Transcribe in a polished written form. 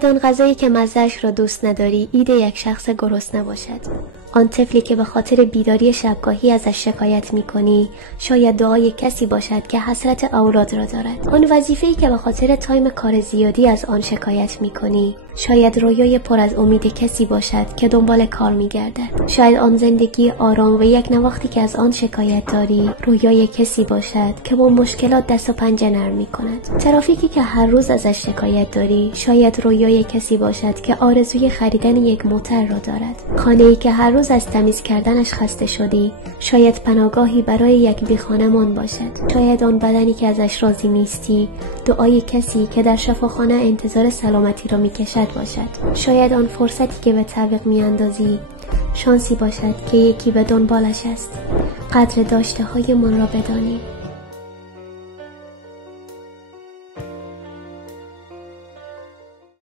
شاید آن غذایی که مزه‌اش را دوست نداری ایده یک شخص گرسنه باشد. آن طفلی که به خاطر بیداری شبگاهی ازش شکایت می‌کنی شاید دعای کسی باشد که حسرت اولاد را دارد. آن وظیفه‌ای که به خاطر تایم کار زیادی از آن شکایت می‌کنی شاید رویای پر از امید کسی باشد که دنبال کار می‌گردد. شاید آن زندگی آرام و یک نواختی که از آن شکایت داری رویای کسی باشد که با مشکلات دست و پنجه نرم می‌کند. ترافیکی که هر روز ازش شکایت داری شاید رویای کسی باشد که آرزوی خریدن یک موتر را دارد. خانه‌ای که هر روز از تمیز کردنش خسته شدی شاید پناهگاهی برای یک بیخانمان باشد. شاید آن بدنی که ازش راضی نیستی دعای کسی که در شفاخانه انتظار سلامتی را میکشد باشد. شاید آن فرصتی که به تعویق میاندازی شانسی باشد که یکی به دنبالش است. قدر داشته های من را بدانیم.